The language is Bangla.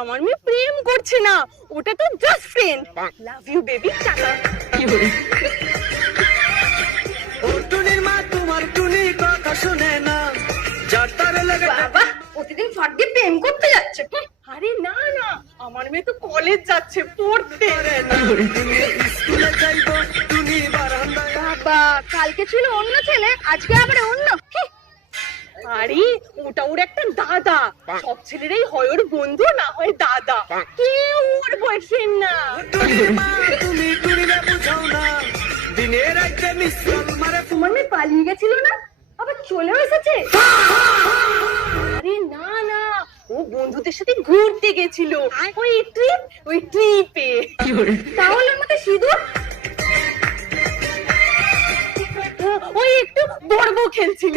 আমার মেয়ে প্রেম করছে না, ওটা তো just friend. Love you baby, tata. ও টুনির মা তোমার টুনি কথা শুনে না, যার তারে লাগে বাবা প্রতিদিন ফাঁক দিয়ে প্রেম করতে যাচ্ছে। আরে না না, আমার মেয়ে তো কলেজ যাচ্ছে পড়তে। পারে না। টুনি স্কুলে যাইবো, টুনি বারান্দায়। বাবা কালকে ছিল অন্য ছেলে, আজকে আবার অন্য। আরে ওটা ওর একটা দাদা, সব ছেলেরাই হয় ওর বন্ধু, না হয় দাদা, কেউ ওর বয়ফ্রেন্ড না। টুনির মা তুমি টুনিরে বুঝাও না, দিনে রাইতে মিস কল মারে। তোমার মেয়ে পালিয়ে গেছিল না, আবার চলেও এসেছে। আরে না না, ও বন্ধুদের সাথে ঘুরতে গেছিল, ওই ট্রিপে। তাহলে আমাকে সিঁদুর, ওই একটু বড় বউ খেলছিল।